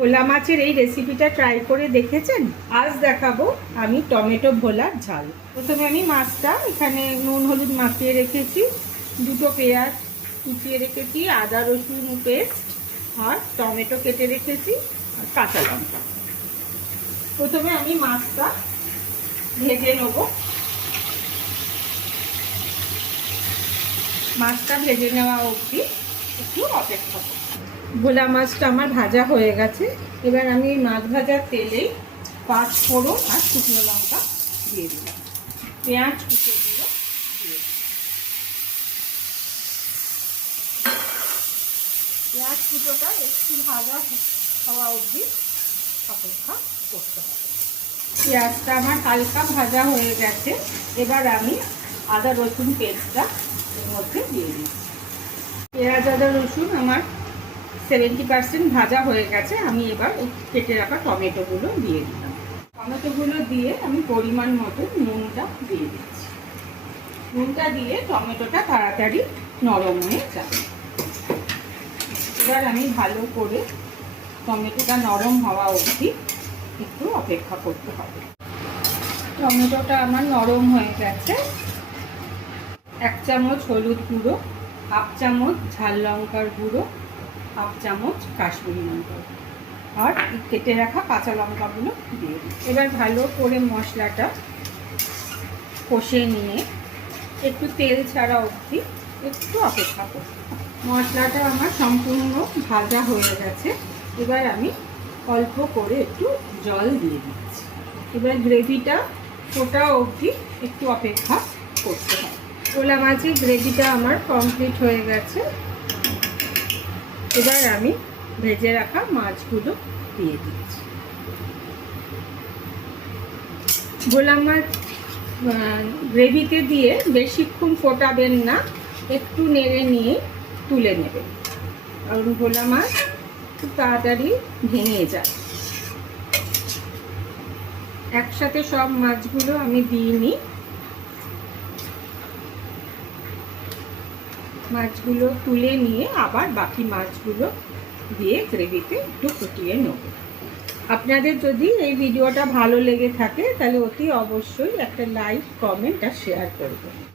ভোলা মাছের এই রেসিপিটা ট্রাই করে দেখেছেন? আজ দেখাবো আমি টমেটো ভোলার ঝাল। প্রথমে আমি মাছটা এখানে নুন হলুদ মাখিয়ে রেখেছি, দুটো পেঁয়াজ কুচিয়ে রেখেছি, আদা রসুন পেস্ট আর টমেটো কেটে রেখেছি আর কাঁচা লঙ্কা। প্রথমে আমি মাছটা ভেজে নেব। মাছটা ভেজে নেওয়া অবধি একটু অপেক্ষা করব। ভোলা মাছটা আমার ভাজা হয়ে গেছে। এবার আমি মাছ ভাজার তেলেই 5 ফোড়ন আর শুকনো লঙ্কা দিয়ে দিলাম, পেঁয়াজ কুচো দিয়ে পেঁয়াজ কুচোটা একটু ভাজা হওয়া অবধি অপেক্ষা করতে হবে। পেঁয়াজটা আমার হালকা ভাজা হয়ে গেছে। এবার আমি আদা রসুন পেস্টটা এর মধ্যে দিয়ে দিচ্ছি। পেঁয়াজ আদা রসুন আমার 70% ভাজা হয়ে গেছে। আমি এবার কেটে রাখা টমেটোগুলো দিয়ে দিলাম। টমেটোগুলো দিয়ে আমি পরিমাণ মতো নুনটা দিয়ে দিচ্ছি। নুনটা দিয়ে টমেটোটা তাড়াতাড়ি নরম হয়ে যাবে। এবার আমি ভালো করে টমেটোটা নরম হওয়া অবধি একটু অপেক্ষা করতে হবে। টমেটোটা আমার নরম হয়ে গেছে। 1 চামচ হলুদ গুঁড়ো, 1/2 চামচ ঝাল লঙ্কার গুঁড়ো, 1/2 চামচ কাশ্মীরি লঙ্কা আর কেটে রাখা কাঁচা লঙ্কাগুলো দিয়ে দিই। এবার ভালো করে মশলাটা কষিয়ে নিয়ে একটু তেল ছাড়া অবধি একটু অপেক্ষা করব। মশলাটা আমার সম্পূর্ণ ভাজা হয়ে গেছে। এবার আমি অল্প করে একটু জল দিয়ে দিচ্ছি। এবার গ্রেভিটা ফোটা অবধি একটু অপেক্ষা করতে হবে। ভোলা মাছের গ্রেভিটা আমার কমপ্লিট হয়ে গেছে। এবার আমি ভেজে রাখা মাছগুলো দিয়ে দিচ্ছি। ভোলা মাছ গ্রেভিতে দিয়ে বেশিক্ষণ ফোটাবেন না, একটু নেড়ে নিয়ে তুলে নেবেন, কারণ ভোলা মাছ খুব তাড়াতাড়ি ভেঙে যায়। একসাথে সব মাছগুলো আমি দিইনি। মাছগুলো তুলে নিয়ে আবার বাকি মাছগুলো দিয়ে গ্রেভিতে একটু ফুটিয়ে নেব। আপনাদের যদি এই ভিডিওটা ভালো লেগে থাকে তাহলে অতি অবশ্যই একটা লাইক, কমেন্ট আর শেয়ার করবেন।